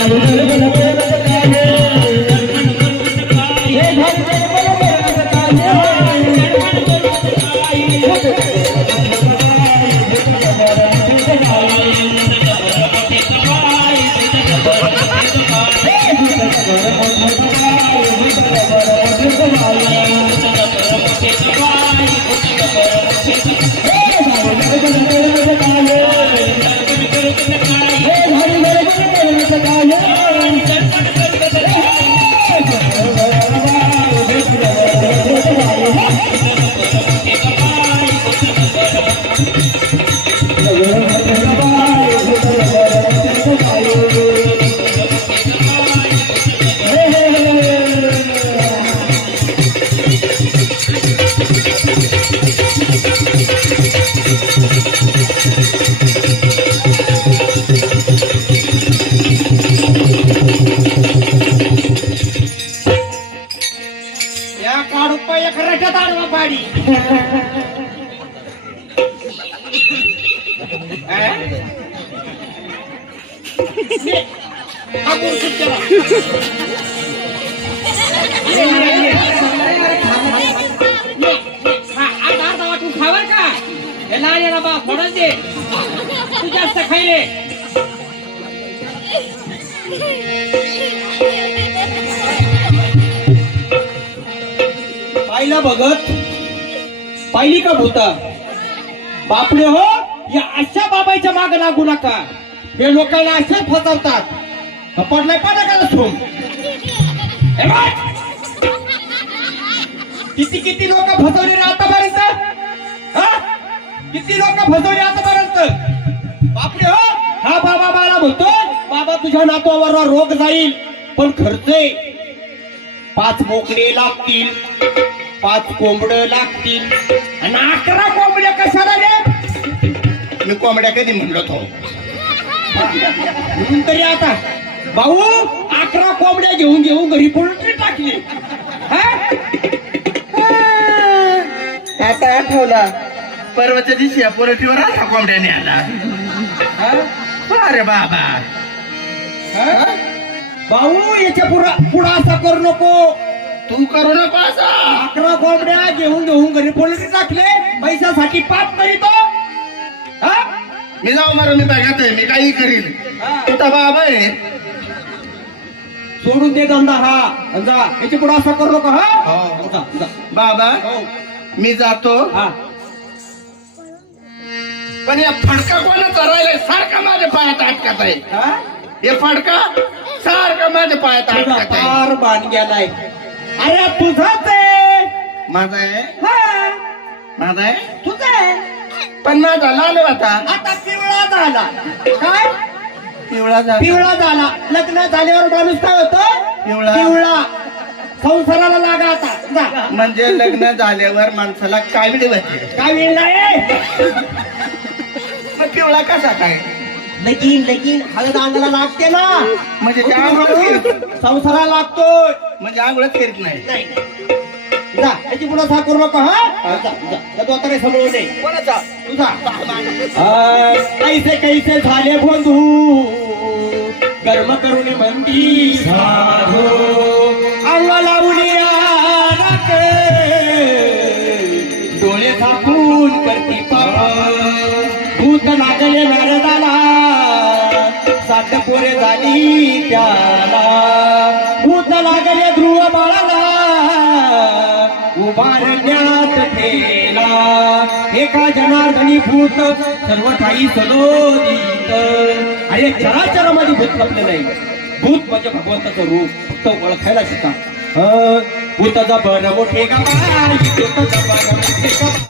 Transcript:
या खावर का याला लहान ना बा फोडच दे तू जास्त खायले पाहिलं बघत? पाहिली का भूत? बापडे हो या अशा बाबाईच्या माग लागू नका. हे लोकांना असे फसवतात. पडलाय पाडा सोम किती किती लोक फसवले रे आतापर्यंत? हा? किती लोक फसवले आतापर्यंत? बापरे हो! हा बाबा बाळा म्हणतो बाबा तुझ्या नातवावर रोग जाईल पण खर्च पाच मोकळे लागतील. पाच कोंबड लागतील. आणि अकरा कोंबड्या कशाला रे? मी कोंबड्या कधी म्हणलो तो? म्हणून तरी आता भाऊ अकरा कोंबड्या घेऊन घेऊन घरी पोल्ट्री टाकली. हा? आता आठवला परवाच्या दिवशी या पोरटीवर आला कोंबड्याने आला हा? अरे बाबा. हा? भाऊ याच्या पुढा पुढा असा करू नको. तू करू नको असा. अकरा कोंबड्या घेऊन घेऊन घरी पोल्ट्री टाकले. पैशासाठी पाप करीतो. हा? मी जाऊ मारू मी बघत आहे मी काही करील हा. तुझा बाबा आहे. सोडून दे धंदा हा. आणि जा. याच्यापुढे असा करू नको हा? हो. जा, जा. बाबा हो. मी जातो. हा. पण या फडका कोणाचा राहिलाय? सारखा माझ्या पायात अटकत आहे. हा? हे फडका सारखा माझ्या पायात तुझा अटकत आहे. पार बाण गेलाय अरे तुझाच आहे माझा आहे? हा, माझा आहे? तुझा आहे. पण माझा लाल होता आता. पिवळा झाला. काय? पिवळा जा पिवळा झाला. लग्न झाल्यावर माणूस काय होतो? पिवळा. पिवळा. संसाराला लागा आता. जा. म्हणजे लग्न झाल्यावर माणसाला काविडी होते. काय वेळ नाही. मग पिवळा कसा काय? लगीन लगीन. हळद अंगाला लागते ना. म्हणजे त्या संसाराला लागतोय. म्हणजे आंघोळच करीत नाही. नाही. जा. याची नको हा? जा जा. जा तू आता काही समजून दे कोणाचा तुझा कैसे कैसे झाले बंधू? कर्म करून म्हणती साधू. अंग लावली आनक, डोळे झाकून करती पाप. भूत लागले नारदाला. सात पोरे झाली त्याला. भूत लागले ध्रुव बाळाला. उभारण्यात ठेला. एका जनार्दनी भूत सर्व ठाई सलोदित अरे चराचरामध्ये भूत लपले नाही. भूत म्हणजे भगवंताचं रूप. फक्त ओळखायला शिका. भूताचा बर मोठे का?